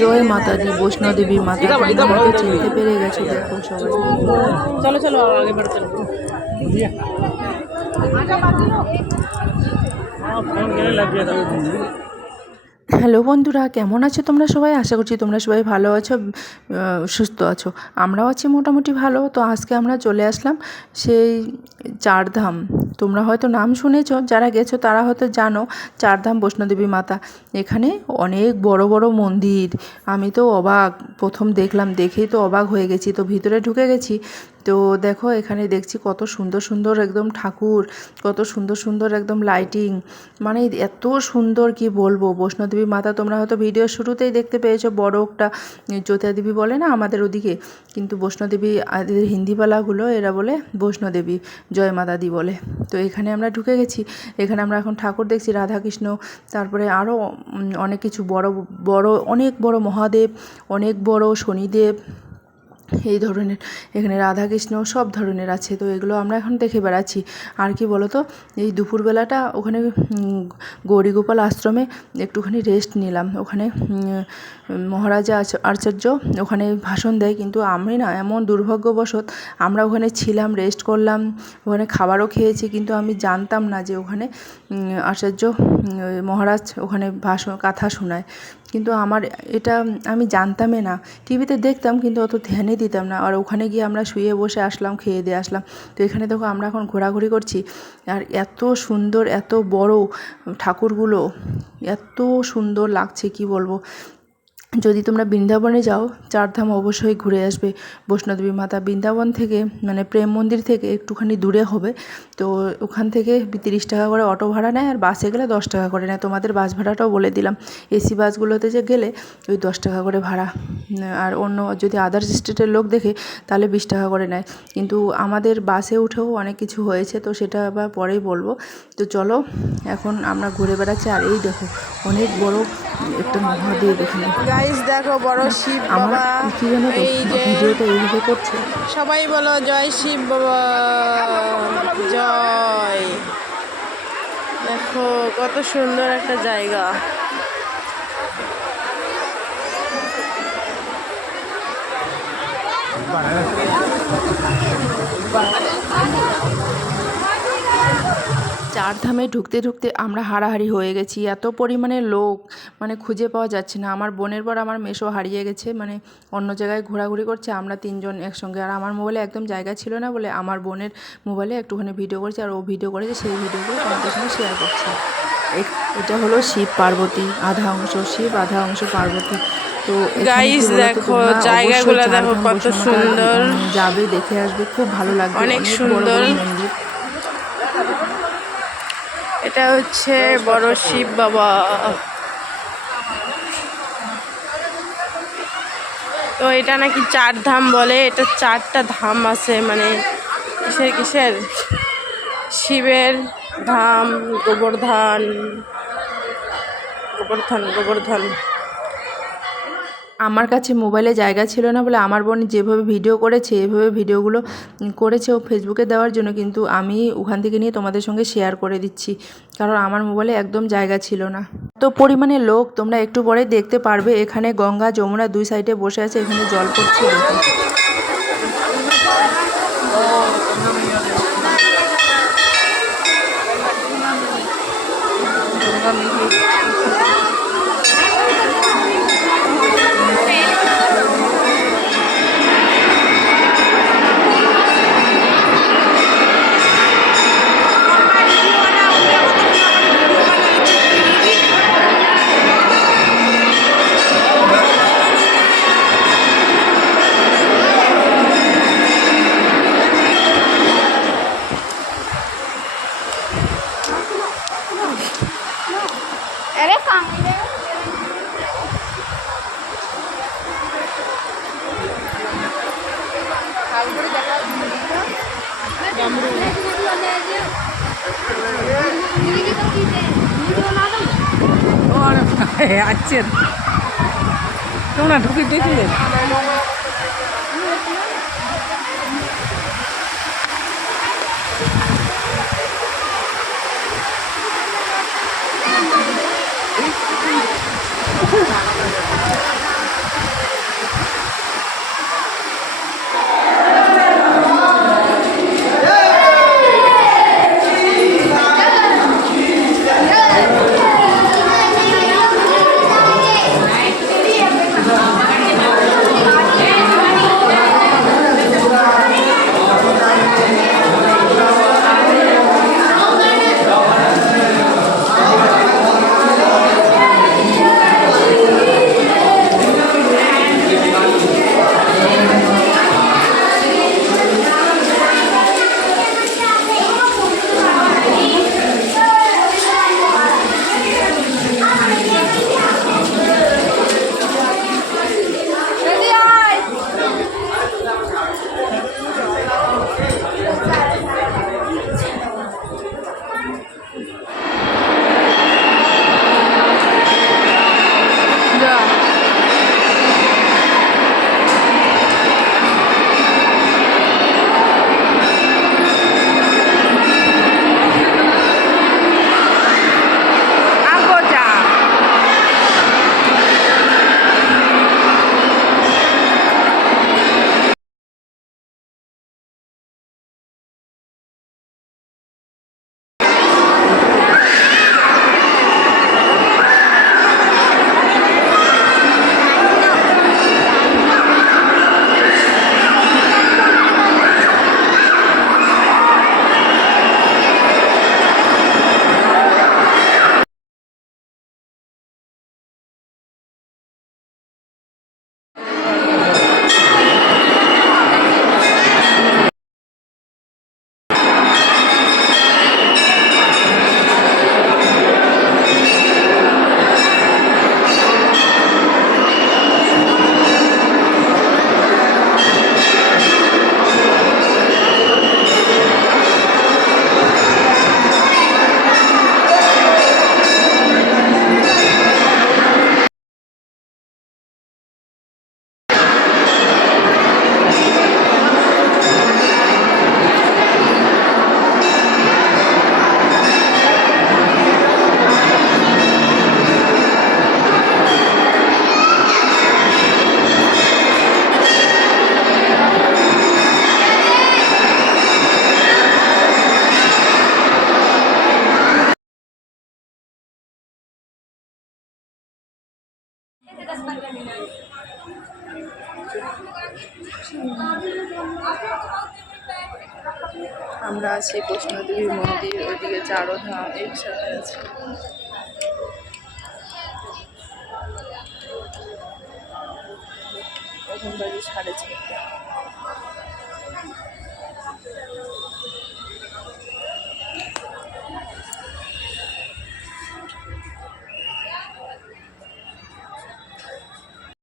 জয় মাতাজি বৈষ্ণদেবী মাতা আমাকে চিনতে পেরে গেছে দেখো সবাই। চলো চলো আগে বাড়তে হ্যালো বন্ধুরা কেমন আছো তোমরা সবাই? আশা করছি তোমরা সবাই ভালো আছো সুস্থ আছো। আমরাও আছি মোটামুটি ভালো। তো আজকে আমরা চলে আসলাম সেই চারধাম। তোমরা হয়তো নাম শুনেছ, যারা গেছো তারা হয়তো জানো চারধাম বৈষ্ণোদেবী মাতা। এখানে অনেক বড় বড় মন্দির। আমি তো অবাক, প্রথম দেখলাম, দেখেই তো অবাক হয়ে গেছি, তো ভিতরে ঢুকে গেছি। তো দেখো, এখানে দেখছি কত সুন্দর সুন্দর একদম ঠাকুর, কত সুন্দর সুন্দর একদম লাইটিং মানে এত সুন্দর কি বলব, বৈষ্ণোদেবী মাতা তোমরা হয়তো ভিডিও শুরুতেই দেখতে পেয়েছ, বড় একটা জ্যোতিয়া দেবী বলে না আমাদের ওদিকে? কিন্তু বৈষ্ণোদেবী এদের হিন্দিওয়ালাগুলো এরা বলে বৈষ্ণোদেবী, জয় মাতা দি বলে। তো এখানে আমরা ঢুকে গেছি। এখানে আমরা এখন ঠাকুর দেখছি, রাধাকৃষ্ণ, তারপরে আরও অনেক কিছু। বড় বড়, অনেক বড় মহাদেব, অনেক বড় শনিদেব এই ধরনের, এখানে রাধাকৃষ্ণ সব ধরনের আছে। তো এগুলো আমরা এখন দেখে বেড়াচ্ছি। আর কি বলো তো এই দুপুরবেলাটা ওখানে গৌরীগোপাল আশ্রমে একটুখানি রেস্ট নিলাম। ওখানে মহারাজা আচ- আচার্য ওখানে ভাষণ দেয়। কিন্তু আমি না, এমন দুর্ভাগ্যবশত আমরা ওখানে ছিলাম রেস্ট করলাম, ওখানে খাবারও খেয়েছি। কিন্তু আমি জানতাম না যে ওখানে আচার্য মহারাজ ওখানে ভাষণ, কথা শোনায়। কিন্তু আমার এটা আমি জানতামই না। টিভিতে দেখতাম কিন্তু অত ধ্যানই দিতাম না। আর ওখানে গিয়ে আমরা শুয়ে বসে আসলাম, খেয়ে দিয়ে আসলাম। তো এখানে দেখো আমরা এখন ঘোরাঘুরি করছি। আর এত সুন্দর, এত বড় ঠাকুরগুলো, এত সুন্দর লাগছে, কি বলব? যদি তোমরা বৃন্দাবনে যাও, চারধাম অবশ্যই ঘুরে আসবে। বৈষ্ণোদেবী মাতা বৃন্দাবন থেকে মানে প্রেম মন্দির থেকে একটুখানি দূরে হবে। তো ওখান থেকে তিরিশ টাকা করে অটো ভাড়া নেয় আর বাসে গেলে দশ টাকা করে নেয়। তোমাদের বাস ভাড়াটাও বলে দিলাম। এসি বাসগুলোতে যে গেলে ওই দশ টাকা করে ভাড়া। আর অন্য যদি আদার্স স্টেটের লোক দেখে, তাহলে বিশ টাকা করে নেয়। কিন্তু আমাদের বাসে উঠেও অনেক কিছু হয়েছে, তো সেটা আবার পরেই বলব। তো চলো, এখন আমরা ঘুরে বেড়াচ্ছি। আর এই দেখো, অনেক বড় একটা মহাদেব এখানে। গাইস দেখো বড় শিব বাবা এই যে সবাই বলো জয় শিব বাবা জয়। দেখো কত সুন্দর একটা জায়গা। চার ধামে ঢুকতে ঢুকতে আমরা হাড়াহাড়ি হয়ে গেছি। এত পরিমাণে লোক মানে খুঁজে পাওয়া যাচ্ছে না। আমার বোনের পর আমার মেশো হারিয়ে গেছে মানে অন্য জায়গায় ঘোরাঘুরি করছে আমরা তিনজন একসঙ্গে। আর আমার মোবাইলে একদম জায়গা ছিল না বলে আমার বোনের মোবাইলে একটুখানি ভিডিও করেছে আর ও ভিডিও করেছে সেই ভিডিওগুলো তোমাদের সঙ্গে শেয়ার করছে। এটা হলো শিব পার্বতী আধা অংশ শিব আধা অংশ পার্বতী। তো বলতো, দেখো, জায়গাগুলো দেখো কত সুন্দর। যাবে দেখে আসবে খুব ভালো লাগবে অনেক সুন্দর। মন্দির। এটা হচ্ছে বড় শিব বাবা। তো এটা নাকি চার ধাম বলে, এটা চারটা ধাম আছে মানে কিসের কিসের? শিবের ধাম, গোবর্ধন গোবর্ধন গোবর্ধন। আমার কাছে মোবাইলে জায়গা ছিল না বলে আমার বোন যেভাবে ভিডিও করেছে, এভাবে ভিডিওগুলো করেছে ও ফেসবুকে দেওয়ার জন্য কিন্তু আমি ওখান থেকে নিয়ে তোমাদের সঙ্গে শেয়ার করে দিচ্ছি। কারণ আমার মোবাইলে একদম জায়গা ছিল না। তো পরিমাণে লোক, তোমরা একটু পরে দেখতে পারবে, এখানে গঙ্গা যমুনা দুই সাইডে বসে আছে, এখানে জল পড়ছে। দেখো আচ্ছা তোমরা ঢুকে দেখলে আমরা আছি বৈষ্ণদেবী মন্দির ওইদিকে চারধাম এর সাথে আছি। এখন সাড়ে ছটা